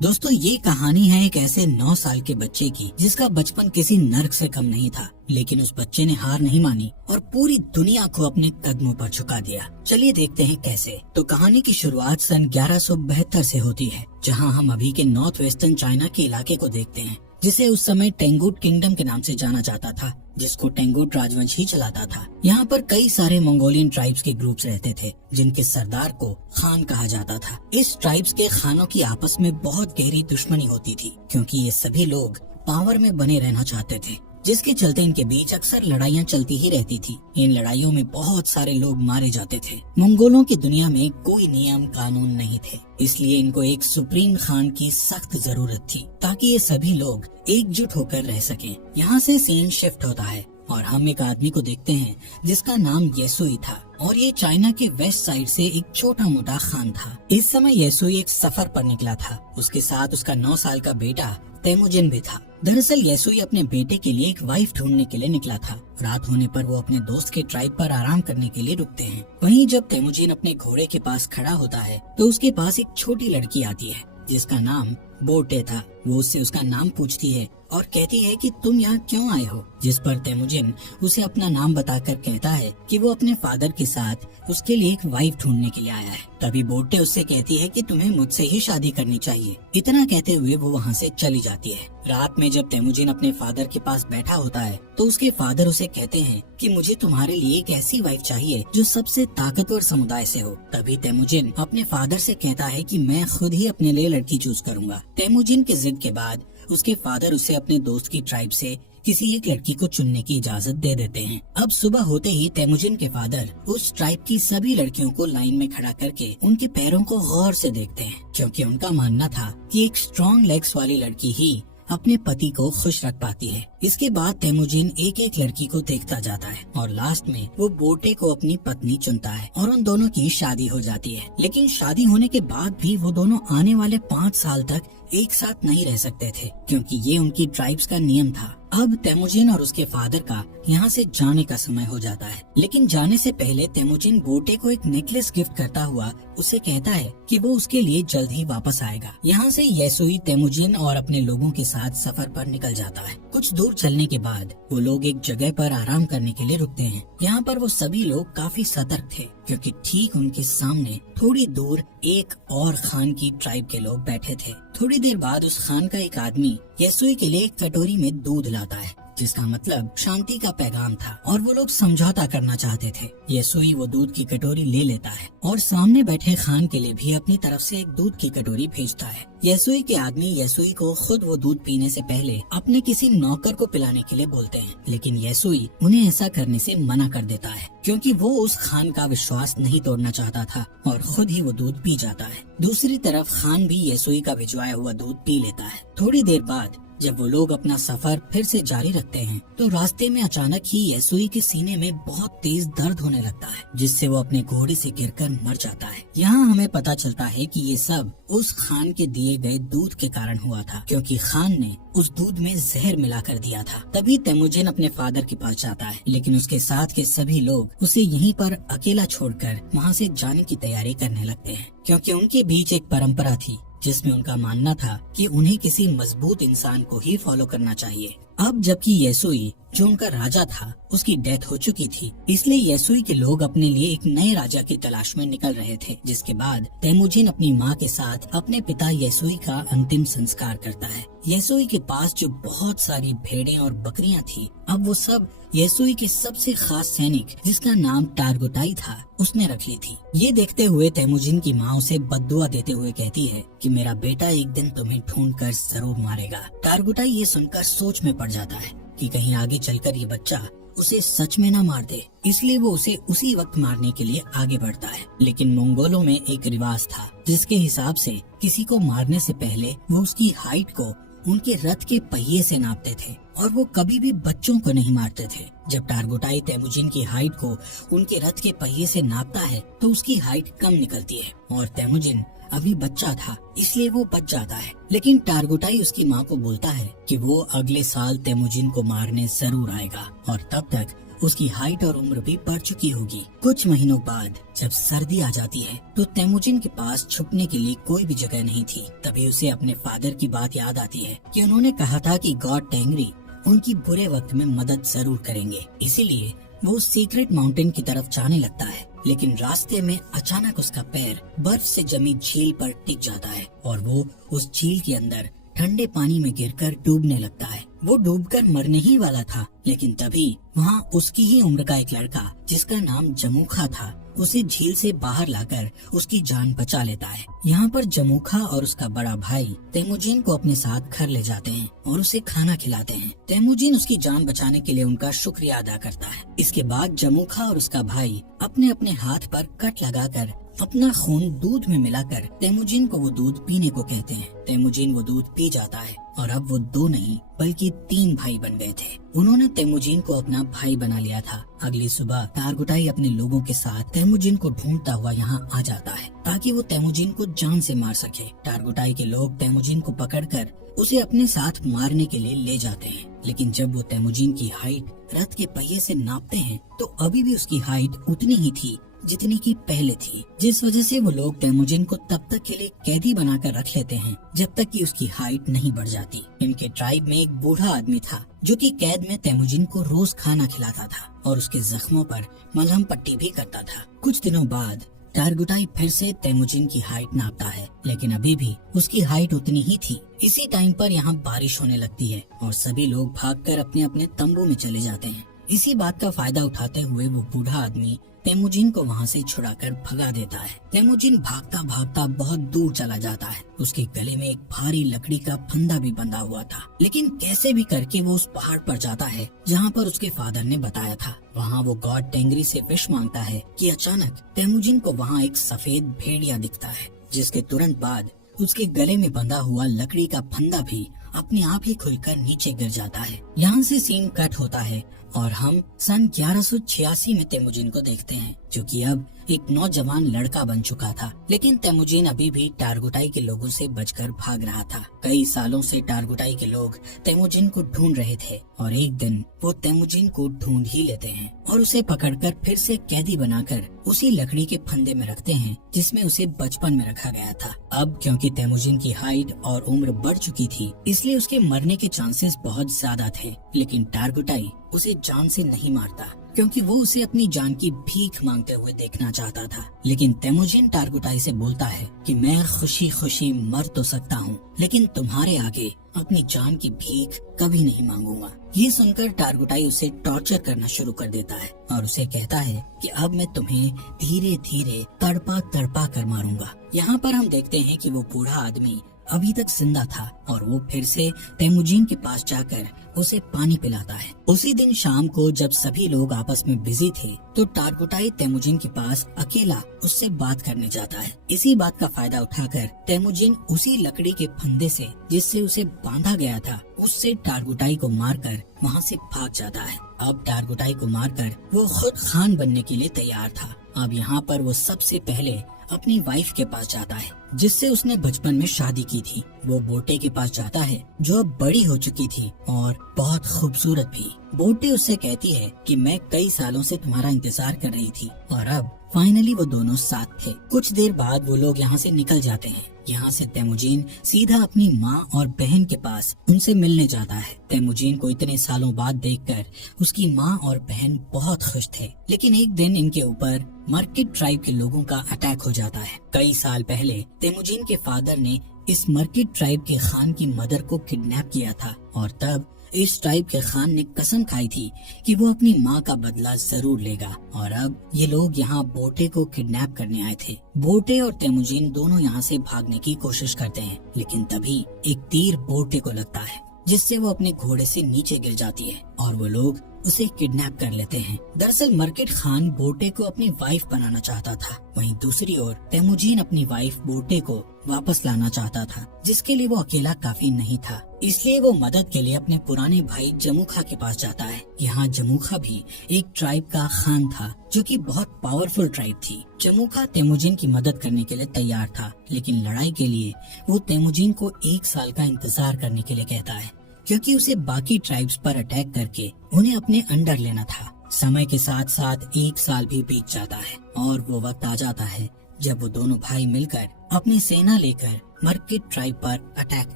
दोस्तों, ये कहानी है एक ऐसे 9 साल के बच्चे की जिसका बचपन किसी नर्क से कम नहीं था। लेकिन उस बच्चे ने हार नहीं मानी और पूरी दुनिया को अपने कदमों पर झुका दिया। चलिए देखते हैं कैसे। तो कहानी की शुरुआत सन 1172 से होती है, जहां हम अभी के नॉर्थ वेस्टर्न चाइना के इलाके को देखते हैं, जिसे उस समय टेंगुट किंगडम के नाम से जाना जाता था, जिसको टेंगुट राजवंश ही चलाता था। यहाँ पर कई सारे मंगोलियन ट्राइब्स के ग्रुप्स रहते थे, जिनके सरदार को खान कहा जाता था। इस ट्राइब्स के खानों की आपस में बहुत गहरी दुश्मनी होती थी, क्योंकि ये सभी लोग पावर में बने रहना चाहते थे, जिसके चलते इनके बीच अक्सर लड़ाइयाँ चलती ही रहती थी। इन लड़ाइयों में बहुत सारे लोग मारे जाते थे। मंगोलों की दुनिया में कोई नियम कानून नहीं थे, इसलिए इनको एक सुप्रीम खान की सख्त जरूरत थी, ताकि ये सभी लोग एकजुट होकर रह सकें। यहाँ से सीन शिफ्ट होता है और हम एक आदमी को देखते हैं जिसका नाम येसुई था, और ये चाइना के वेस्ट साइड से एक छोटा मोटा खान था। इस समय येसुई एक सफर पर निकला था। उसके साथ उसका 9 साल का बेटा तेमुजिन भी था। दरअसल येसुई अपने बेटे के लिए एक वाइफ ढूंढने के लिए निकला था। रात होने पर वो अपने दोस्त के ट्राइब पर आराम करने के लिए रुकते हैं। वहीं जब तेमुजिन अपने घोड़े के पास खड़ा होता है तो उसके पास एक छोटी लड़की आती है जिसका नाम बोटे था। वो उससे उसका नाम पूछती है और कहती है कि तुम यहाँ क्यों आए हो, जिस पर तेमुजिन उसे अपना नाम बताकर कहता है कि वो अपने फादर के साथ उसके लिए एक वाइफ ढूंढने के लिए आया है। तभी बोटे उससे कहती है कि तुम्हें मुझसे ही शादी करनी चाहिए। इतना कहते हुए वो वहाँ से चली जाती है। रात में जब तेमुजिन अपने फादर के पास बैठा होता है तो उसके फादर उसे कहते हैं कि मुझे तुम्हारे लिए एक ऐसी वाइफ चाहिए जो सबसे ताकतवर समुदाय से हो। तभी तेमुजिन अपने फादर से कहता है कि मैं खुद ही अपने लिए लड़की चूज करूंगा। तेमुजिन की जिद के बाद उसके फादर उसे अपने दोस्त की ट्राइब से किसी एक लड़की को चुनने की इजाजत दे देते हैं। अब सुबह होते ही तेमुजिन के फादर उस ट्राइब की सभी लड़कियों को लाइन में खड़ा करके उनके पैरों को गौर से देखते हैं, क्योंकि उनका मानना था कि एक स्ट्रॉन्ग लेग्स वाली लड़की ही अपने पति को खुश रख पाती है। इसके बाद तेमुजिन एक एक लड़की को देखता जाता है और लास्ट में वो बोटे को अपनी पत्नी चुनता है और उन दोनों की शादी हो जाती है। लेकिन शादी होने के बाद भी वो दोनों आने वाले 5 साल तक एक साथ नहीं रह सकते थे, क्योंकि ये उनकी ट्राइब्स का नियम था। अब तेमुजिन और उसके फादर का यहाँ से जाने का समय हो जाता है। लेकिन जाने से पहले तेमुजिन बोटे को एक नेकलेस गिफ्ट करता हुआ उसे कहता है कि वो उसके लिए जल्द ही वापस आएगा। यहाँ से येसुई तेमुजिन और अपने लोगों के साथ सफर पर निकल जाता है। कुछ दूर चलने के बाद वो लोग एक जगह पर आराम करने के लिए रुकते हैं। यहाँ पर वो सभी लोग काफी सतर्क थे, क्योंकि ठीक उनके सामने थोड़ी दूर एक और खान की ट्राइब के लोग बैठे थे। थोड़ी देर बाद उस खान का एक आदमी येसुई के लिए एक कटोरी में दूध लाता है, जिसका मतलब शांति का पैगाम था, और वो लोग समझौता करना चाहते थे। येसुई वो दूध की कटोरी ले लेता है और सामने बैठे खान के लिए भी अपनी तरफ से एक दूध की कटोरी भेजता है। येसुई के आदमी येसुई को खुद वो दूध पीने से पहले अपने किसी नौकर को पिलाने के लिए बोलते हैं, लेकिन येसुई उन्हें ऐसा करने से मना कर देता है, क्योंकि वो उस खान का विश्वास नहीं तोड़ना चाहता था और खुद ही वो दूध पी जाता है। दूसरी तरफ खान भी येसुई का भिजवाया हुआ दूध पी लेता है। थोड़ी देर बाद जब वो लोग अपना सफर फिर से जारी रखते हैं तो रास्ते में अचानक ही येसुई के सीने में बहुत तेज दर्द होने लगता है, जिससे वो अपने घोड़े से गिरकर मर जाता है। यहाँ हमें पता चलता है कि ये सब उस खान के दिए गए दूध के कारण हुआ था, क्योंकि खान ने उस दूध में जहर मिलाकर दिया था। तभी तेमुजिन अपने फादर के पास जाता है, लेकिन उसके साथ के सभी लोग उसे यहीं पर अकेला छोड़कर वहाँ से जाने की तैयारी करने लगते हैं, क्योंकि उनके बीच एक परंपरा थी जिसमें उनका मानना था कि उन्हें किसी मजबूत इंसान को ही फॉलो करना चाहिए। अब जबकि येसुई जो उनका राजा था उसकी डेथ हो चुकी थी, इसलिए येसुई के लोग अपने लिए एक नए राजा की तलाश में निकल रहे थे। जिसके बाद तेमुजिन अपनी माँ के साथ अपने पिता येसुई का अंतिम संस्कार करता है। येसुई के पास जो बहुत सारी भेड़ें और बकरियां थी, अब वो सब येसुई के सबसे खास सैनिक जिसका नाम टारगुटाई था उसने रख ली थी। ये देखते हुए तेमुजिन की माँ उसे बद्दुआ देते हुए कहती है कि मेरा बेटा एक दिन तुम्हें ढूंढकर जरूर मारेगा। टारगुटाई ये सुनकर सोच में पड़ जाता है कि कहीं आगे चलकर ये बच्चा उसे सच में ना मार दे, इसलिए वो उसे उसी वक्त मारने के लिए आगे बढ़ता है। लेकिन मंगोलों में एक रिवाज था जिसके हिसाब से किसी को मारने से पहले वो उसकी हाइट को उनके रथ के पहिए से नापते थे और वो कभी भी बच्चों को नहीं मारते थे। जब टारगुटाई तेमुजिन की हाइट को उनके रथ के पहिए से नापता है तो उसकी हाइट कम निकलती है और तेमुजिन अभी बच्चा था इसलिए वो बच जाता है। लेकिन टारगुटाई उसकी माँ को बोलता है कि वो अगले साल तेमुजिन को मारने जरूर आएगा और तब तक उसकी हाइट और उम्र भी बढ़ चुकी होगी। कुछ महीनों बाद जब सर्दी आ जाती है तो तेमुजिन के पास छुपने के लिए कोई भी जगह नहीं थी। तभी उसे अपने फादर की बात याद आती है कि उन्होंने कहा था कि गॉड टेंगरी उनकी बुरे वक्त में मदद जरूर करेंगे। इसीलिए वो सीक्रेट माउंटेन की तरफ जाने लगता है, लेकिन रास्ते में अचानक उसका पैर बर्फ से जमी झील पर टिक जाता है और वो उस झील के अंदर ठंडे पानी में गिरकर डूबने लगता है। वो डूबकर मरने ही वाला था, लेकिन तभी वहाँ उसकी ही उम्र का एक लड़का जिसका नाम जमूखा था उसे झील से बाहर लाकर उसकी जान बचा लेता है। यहाँ पर जमूखा और उसका बड़ा भाई तेमुजिन को अपने साथ घर ले जाते हैं और उसे खाना खिलाते हैं। तेमुजिन उसकी जान बचाने के लिए उनका शुक्रिया अदा करता है। इसके बाद जमूखा और उसका भाई अपने अपने हाथ पर कट लगाकर अपना खून दूध में मिलाकर तेमुजिन को वो दूध पीने को कहते हैं। तेमुजिन वो दूध पी जाता है और अब वो 2 नहीं बल्कि 3 भाई बन गए थे। उन्होंने तेमुजिन को अपना भाई बना लिया था। अगली सुबह टारगुटाई अपने लोगों के साथ तेमुजिन को ढूंढता हुआ यहाँ आ जाता है ताकि वो तेमुजिन को जान से मार सके। टारगुटाई के लोग तेमुजिन को पकड़कर उसे अपने साथ मारने के लिए ले जाते हैं, लेकिन जब वो तेमुजिन की हाइट रथ के पहिए से नापते हैं तो अभी भी उसकी हाइट उतनी ही थी जितनी की पहले थी, जिस वजह से वो लोग तेमुजिन को तब तक के लिए कैदी बनाकर रख लेते हैं जब तक कि उसकी हाइट नहीं बढ़ जाती। इनके ट्राइब में एक बूढ़ा आदमी था जो कि कैद में तेमुजिन को रोज खाना खिलाता था और उसके जख्मों पर मलहम पट्टी भी करता था। कुछ दिनों बाद टारगुटाई फिर से तेमुजिन की हाइट नापता है, लेकिन अभी भी उसकी हाइट उतनी ही थी। इसी टाइम पर यहाँ बारिश होने लगती है और सभी लोग भागकर अपने अपने तंबू में चले जाते हैं। इसी बात का फायदा उठाते हुए वो बूढ़ा आदमी तेमुजिन को वहाँ से छुड़ाकर भगा देता है। तेमुजिन भागता भागता बहुत दूर चला जाता है। उसके गले में एक भारी लकड़ी का फंदा भी बंधा हुआ था, लेकिन कैसे भी करके वो उस पहाड़ पर जाता है जहाँ पर उसके फादर ने बताया था। वहाँ वो गॉड टेंगरी से विश मांगता है कि अचानक तेमुजिन को वहाँ एक सफेद भेड़िया दिखता है, जिसके तुरंत बाद उसके गले में बंधा हुआ लकड़ी का फंदा भी अपने आप ही खुलकर नीचे गिर जाता है। यहाँ से सीन कट होता है और हम सन 1186 में तेमुजिन को देखते हैं, जो कि अब एक नौजवान लड़का बन चुका था। लेकिन तेमुजिन अभी भी टारगुटाई के लोगों से बचकर भाग रहा था। कई सालों से टारगुटाई के लोग तेमुजिन को ढूंढ रहे थे और एक दिन वो तेमुजिन को ढूंढ ही लेते हैं और उसे पकड़कर फिर से कैदी बनाकर उसी लकड़ी के फंदे में रखते हैं जिसमें उसे बचपन में रखा गया था। अब क्योंकि तेमुजिन की हाइट और उम्र बढ़ चुकी थी, इसलिए उसके मरने के चांसेस बहुत ज्यादा थे, लेकिन टारगुटाई उसे जान से नहीं मारता क्योंकि वो उसे अपनी जान की भीख मांगते हुए देखना चाहता था। लेकिन तेमुजिन टारगुटाई से बोलता है कि मैं खुशी खुशी मर तो सकता हूँ, लेकिन तुम्हारे आगे अपनी जान की भीख कभी नहीं मांगूंगा। ये सुनकर टारगुटाई उसे टॉर्चर करना शुरू कर देता है और उसे कहता है कि अब मैं तुम्हें धीरे धीरे तड़पा तड़पा कर मारूंगा। यहाँ पर हम देखते हैं कि वो बूढ़ा आदमी अभी तक जिंदा था और वो फिर से तेमुजिन के पास जाकर उसे पानी पिलाता है। उसी दिन शाम को जब सभी लोग आपस में बिजी थे तो टारगुटाई तेमुजिन के पास अकेला उससे बात करने जाता है। इसी बात का फायदा उठाकर तेमुजिन उसी लकड़ी के फंदे से जिससे उसे बांधा गया था उससे टारगुटाई को मारकर वहाँ से भाग जाता है। अब टारगुटाई को मारकर वो खुद खान बनने के लिए तैयार था। अब यहाँ पर वो सबसे पहले अपनी वाइफ के पास जाता है जिससे उसने बचपन में शादी की थी। वो बोटे के पास जाता है जो अब बड़ी हो चुकी थी और बहुत खूबसूरत भी। बोटे उससे कहती है कि मैं कई सालों से तुम्हारा इंतजार कर रही थी और अब फाइनली वो दोनों साथ थे। कुछ देर बाद वो लोग यहाँ से निकल जाते हैं। यहाँ से तेमुजिन सीधा अपनी माँ और बहन के पास उनसे मिलने जाता है। तेमुजिन को इतने सालों बाद देखकर उसकी माँ और बहन बहुत खुश थे, लेकिन एक दिन इनके ऊपर मर्किट ट्राइब के लोगों का अटैक हो जाता है। कई साल पहले तेमुजिन के फादर ने इस मर्किट ट्राइब के खान की मदर को किडनैप किया था और तब इस ट्राइब के खान ने कसम खाई थी कि वो अपनी माँ का बदला जरूर लेगा। और अब ये लोग यहाँ बोटे को किडनैप करने आए थे। बोटे और तेमुजिन दोनों यहाँ से भागने की कोशिश करते हैं, लेकिन तभी एक तीर बोटे को लगता है जिससे वो अपने घोड़े से नीचे गिर जाती है और वो लोग उसे किडनैप कर लेते हैं। दरअसल मर्किट खान बोटे को अपनी वाइफ बनाना चाहता था, वहीं दूसरी ओर तेमुजिन अपनी वाइफ बोटे को वापस लाना चाहता था, जिसके लिए वो अकेला काफी नहीं था। इसलिए वो मदद के लिए अपने पुराने भाई जमूखा के पास जाता है। यहाँ जमूखा भी एक ट्राइब का खान था जो कि बहुत पावरफुल ट्राइब थी। जमूखा तेमुजिन की मदद करने के लिए तैयार था, लेकिन लड़ाई के लिए वो तेमुजिन को 1 साल का इंतजार करने के लिए कहता है, क्योंकि उसे बाकी ट्राइब्स पर अटैक करके उन्हें अपने अंडर लेना था। समय के साथ साथ 1 साल भी बीत जाता है और वो वक्त आ जाता है जब वो दोनों भाई मिलकर अपनी सेना लेकर मर्किट ट्राइब पर अटैक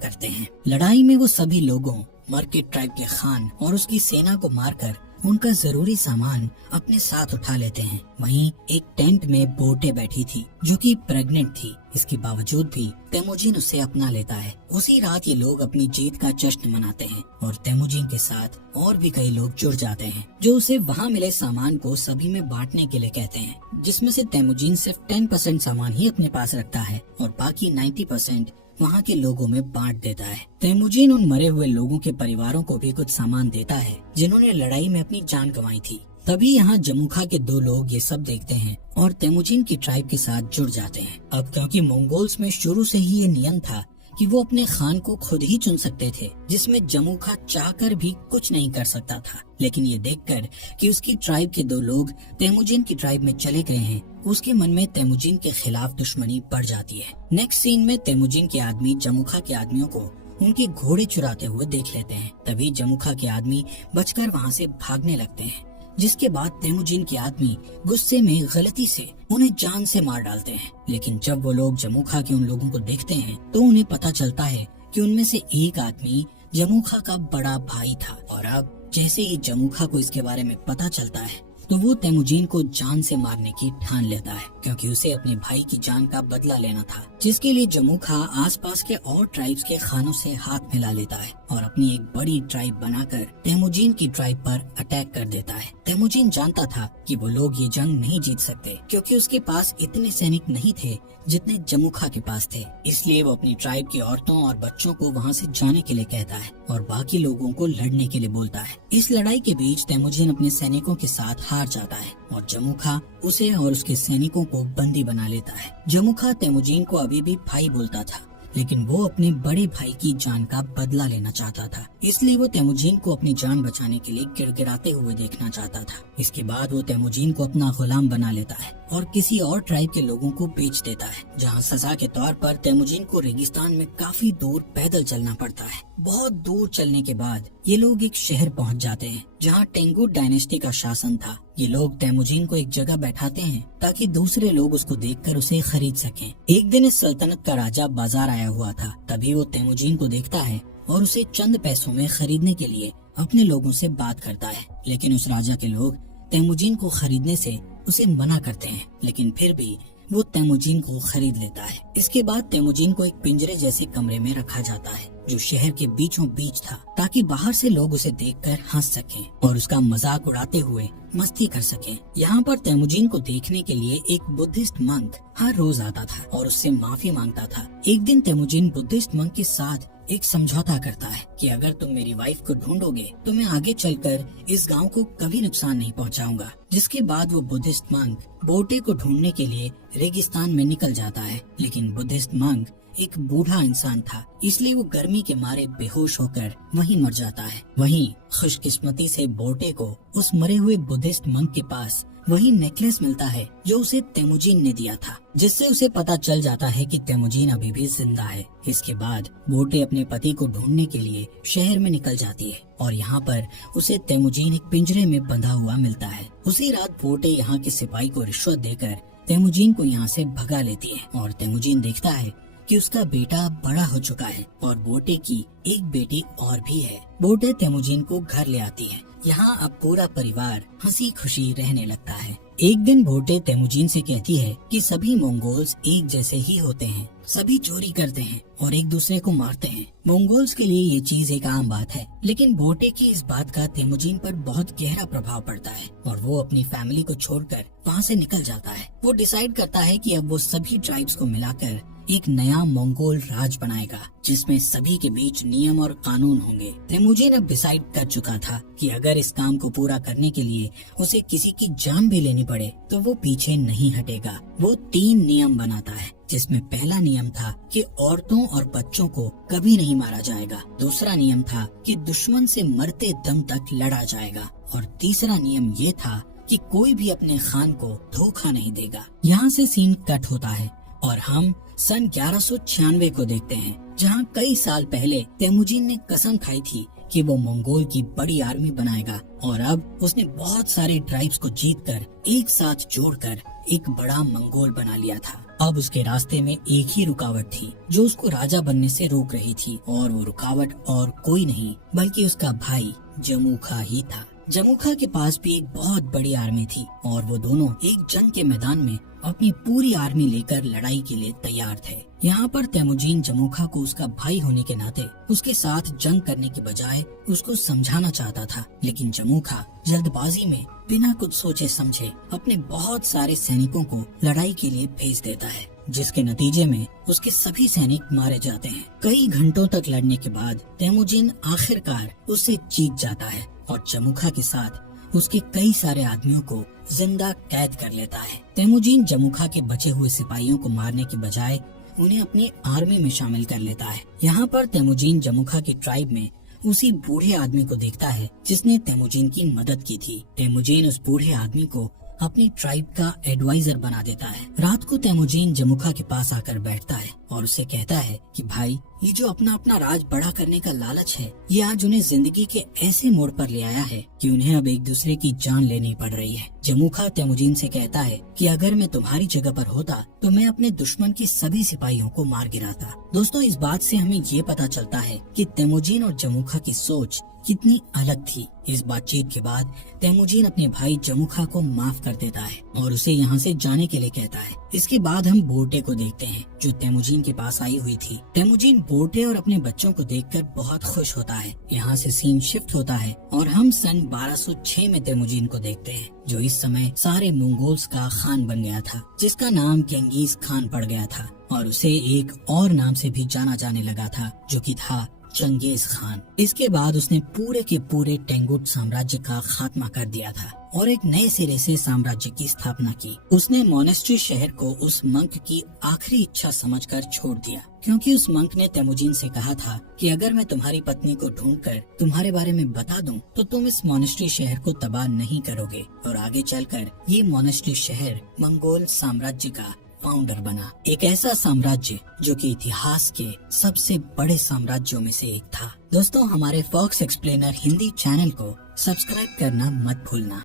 करते हैं। लड़ाई में वो सभी लोगों मर्किट ट्राइब के खान और उसकी सेना को मारकर उनका जरूरी सामान अपने साथ उठा लेते हैं। वहीं एक टेंट में बोटे बैठी थी जो कि प्रेग्नेंट थी। इसके बावजूद भी तेमुजिन उसे अपना लेता है। उसी रात ये लोग अपनी जीत का जश्न मनाते हैं और तेमुजिन के साथ और भी कई लोग जुड़ जाते हैं जो उसे वहाँ मिले सामान को सभी में बांटने के लिए कहते हैं, जिसमें से तेमुजिन सिर्फ 10% सामान ही अपने पास रखता है और बाकी 90% वहाँ के लोगों में बांट देता है। तेमुजिन उन मरे हुए लोगों के परिवारों को भी कुछ सामान देता है जिन्होंने लड़ाई में अपनी जान गंवाई थी। तभी यहाँ जमुखा के 2 लोग ये सब देखते हैं और तेमुजिन की ट्राइब के साथ जुड़ जाते हैं। अब क्योंकि मंगोल्स में शुरू से ही ये नियम था कि वो अपने खान को खुद ही चुन सकते थे, जिसमें जमुखा चाहकर भी कुछ नहीं कर सकता था। लेकिन ये देखकर कि उसकी ट्राइब के 2 लोग तेमुजिन की ट्राइब में चले गए हैं, उसके मन में तेमुजिन के खिलाफ दुश्मनी बढ़ जाती है। नेक्स्ट सीन में तेमुजिन के आदमी जमुखा के आदमियों को उनके घोड़े चुराते हुए देख लेते हैं। तभी जमुखा के आदमी बचकर वहाँ से भागने लगते हैं, जिसके बाद तेमुजिन के आदमी गुस्से में गलती से उन्हें जान से मार डालते हैं। लेकिन जब वो लोग जमुखा के उन लोगों को देखते हैं तो उन्हें पता चलता है कि उनमें से एक आदमी जमुखा का बड़ा भाई था। और अब जैसे ही जमुखा को इसके बारे में पता चलता है तो वो तेमुजिन को जान से मारने की ठान लेता है, क्योंकि उसे अपने भाई की जान का बदला लेना था। जिसके लिए जमुखा आसपास के और ट्राइब्स के खानों से हाथ मिला लेता है और अपनी एक बड़ी ट्राइब बनाकर तेमुजिन की ट्राइब पर अटैक कर देता है। तेमुजिन जानता था कि वो लोग ये जंग नहीं जीत सकते, क्योंकि उसके पास इतने सैनिक नहीं थे जितने जमुखा के पास थे। इसलिए वो अपनी ट्राइब की औरतों और बच्चों को वहाँ से जाने के लिए कहता है और बाकी लोगों को लड़ने के लिए बोलता है। इस लड़ाई के बीच तेमुजिन अपने सैनिकों के साथ हार जाता है और जमुखा उसे और उसके सैनिकों को बंदी बना लेता है। जमुखा तेमुजिन को अभी भी भाई बोलता था, लेकिन वो अपने बड़े भाई की जान का बदला लेना चाहता था। इसलिए वो तेमुजिन को अपनी जान बचाने के लिए गिड़गिड़ाते हुए देखना चाहता था। इसके बाद वो तेमुजिन को अपना गुलाम बना लेता है और किसी और ट्राइब के लोगों को बेच देता है, जहाँ सजा के तौर पर तेमुजिन को रेगिस्तान में काफी दूर पैदल चलना पड़ता है। बहुत दूर चलने के बाद ये लोग एक शहर पहुँच जाते हैं जहाँ टेंगुट डायनेस्टी का शासन था। ये लोग तेमुजिन को एक जगह बैठाते हैं ताकि दूसरे लोग उसको देखकर उसे खरीद सकें। एक दिन इस सल्तनत का राजा बाजार आया हुआ था। तभी वो तेमुजिन को देखता है और उसे चंद पैसों में खरीदने के लिए अपने लोगों से बात करता है। लेकिन उस राजा के लोग तेमुजिन को खरीदने से उसे मना करते हैं, लेकिन फिर भी वो तेमुजिन को खरीद लेता है। इसके बाद तेमुजिन को एक पिंजरे जैसे कमरे में रखा जाता है जो शहर के बीचों बीच था, ताकि बाहर से लोग उसे देखकर हंस सकें और उसका मजाक उड़ाते हुए मस्ती कर सकें। यहाँ पर तेमुजिन को देखने के लिए एक बुद्धिस्ट मंक हर रोज आता था और उससे माफी मांगता था। एक दिन तेमुजिन बुद्धिस्ट मंक के साथ एक समझौता करता है कि अगर तुम मेरी वाइफ को ढूंढोगे तो मैं आगे चलकर इस गांव को कभी नुकसान नहीं पहुंचाऊंगा। जिसके बाद वो बुद्धिस्ट मंक बोटे को ढूंढने के लिए रेगिस्तान में निकल जाता है। लेकिन बुद्धिस्ट मंक एक बूढ़ा इंसान था, इसलिए वो गर्मी के मारे बेहोश होकर वहीं मर जाता है। वहीं खुशकिस्मती से बोटे को उस मरे हुए बुद्धिस्ट मंक के पास वही नेकलेस मिलता है जो उसे तेमुजिन ने दिया था, जिससे उसे पता चल जाता है कि तेमुजिन अभी भी जिंदा है। इसके बाद बोटे अपने पति को ढूंढने के लिए शहर में निकल जाती है और यहाँ पर उसे तेमुजिन एक पिंजरे में बंधा हुआ मिलता है। उसी रात बोटे यहाँ के सिपाही को रिश्वत देकर तेमुजिन को यहाँ से भगा लेती है और तेमुजिन देखता है कि उसका बेटा बड़ा हो चुका है और बोटे की एक बेटी और भी है। बोटे तेमुजिन को घर ले आती है। यहाँ अब पूरा परिवार हंसी खुशी रहने लगता है। एक दिन बोटे तेमुजिन से कहती है कि सभी मंगोल्स एक जैसे ही होते हैं, सभी चोरी करते हैं और एक दूसरे को मारते हैं। मंगोल्स के लिए ये चीज एक आम बात है, लेकिन बोटे की इस बात का तेमुजिन पर बहुत गहरा प्रभाव पड़ता है और वो अपनी फैमिली को छोड़कर वहाँ से निकल जाता है। वो डिसाइड करता है कि अब वो सभी ट्राइब्स को मिलाकर एक नया मंगोल राज बनाएगा, जिसमें सभी के बीच नियम और कानून होंगे। तेमुजिन अब डिसाइड कर चुका था कि अगर इस काम को पूरा करने के लिए उसे किसी की जान भी लेनी पड़े तो वो पीछे नहीं हटेगा। वो 3 नियम बनाता है, जिसमें पहला नियम था कि औरतों और बच्चों को कभी नहीं मारा जाएगा। दूसरा नियम था कि दुश्मन से मरते दम तक लड़ा जाएगा और तीसरा नियम ये था कि कोई भी अपने खान को धोखा नहीं देगा। यहाँ से सीन कट होता है और हम सन 1196 को देखते हैं, जहां कई साल पहले तेमुजीन ने कसम खाई थी कि वो मंगोल की बड़ी आर्मी बनाएगा और अब उसने बहुत सारे ट्राइब्स को जीतकर एक साथ जोड़कर एक बड़ा मंगोल बना लिया था। अब उसके रास्ते में एक ही रुकावट थी जो उसको राजा बनने से रोक रही थी, और वो रुकावट और कोई नहीं बल्कि उसका भाई जमूखा ही था। जमूखा के पास भी एक बहुत बड़ी आर्मी थी और वो दोनों एक जंग के मैदान में अपनी पूरी आर्मी लेकर लड़ाई के लिए तैयार थे। यहाँ पर तेमुजीन जमूखा को उसका भाई होने के नाते उसके साथ जंग करने के बजाय उसको समझाना चाहता था, लेकिन जमूखा जल्दबाजी में बिना कुछ सोचे समझे अपने बहुत सारे सैनिकों को लड़ाई के लिए भेज देता है, जिसके नतीजे में उसके सभी सैनिक मारे जाते हैं। कई घंटों तक लड़ने के बाद तेमुजीन आखिरकार उससे जीत जाता है और जमूखा के साथ उसके कई सारे आदमियों को जिंदा कैद कर लेता है। तेमुजीन जमूखा के बचे हुए सिपाहियों को मारने के बजाय उन्हें अपनी आर्मी में शामिल कर लेता है। यहाँ पर तेमुजीन जमूखा के ट्राइब में उसी बूढ़े आदमी को देखता है जिसने तेमुजीन की मदद की थी। तेमुजीन उस बूढ़े आदमी को अपनी ट्राइब का एडवाइजर बना देता है। रात को तेमुजीन जमूखा के पास आकर बैठता है और उसे कहता है कि भाई, ये जो अपना अपना राज बड़ा करने का लालच है, ये आज उन्हें जिंदगी के ऐसे मोड़ पर ले आया है कि उन्हें अब एक दूसरे की जान लेनी पड़ रही है। जमूखा तेमुजीन से कहता है कि अगर मैं तुम्हारी जगह पर होता तो मैं अपने दुश्मन के सभी सिपाहियों को मार गिराता। दोस्तों, इस बात से हमें ये पता चलता है कि तेमुजीन और जमूखा की सोच कितनी अलग थी। इस बातचीत के बाद तेमुजीन अपने भाई जमूखा को माफ कर देता है और उसे यहाँ से जाने के लिए कहता है। इसके बाद हम बोर्टे को देखते हैं जो तेमुजीन के पास आई हुई थी। तेमुजीन बोर्टे और अपने बच्चों को देखकर बहुत खुश होता है। यहाँ से सीन शिफ्ट होता है और हम सन 1206 में तेमुजीन को देखते हैं, जो इस समय सारे मंगोल्स का खान बन गया था, जिसका नाम गेंगीज खान पड़ गया था और उसे एक और नाम से भी जाना जाने लगा था, जो कि था चंगेज खान। इसके बाद उसने पूरे के पूरे टेंगुट साम्राज्य का खात्मा कर दिया था और एक नए सिरे से साम्राज्य की स्थापना की। उसने मोनेस्ट्री शहर को उस मंक की आखिरी इच्छा समझकर छोड़ दिया, क्योंकि उस मंक ने तेमुजीन से कहा था कि अगर मैं तुम्हारी पत्नी को ढूंढकर तुम्हारे बारे में बता दूं, तो तुम इस मोनेस्ट्री शहर को तबाह नहीं करोगे और आगे चलकर ये मोनेस्ट्री शहर मंगोल साम्राज्य का फाउंडर बना। एक ऐसा साम्राज्य जो कि इतिहास के सबसे बड़े साम्राज्यों में से एक था। दोस्तों, हमारे फॉक्स एक्सप्लेनर हिंदी चैनल को सब्सक्राइब करना मत भूलना।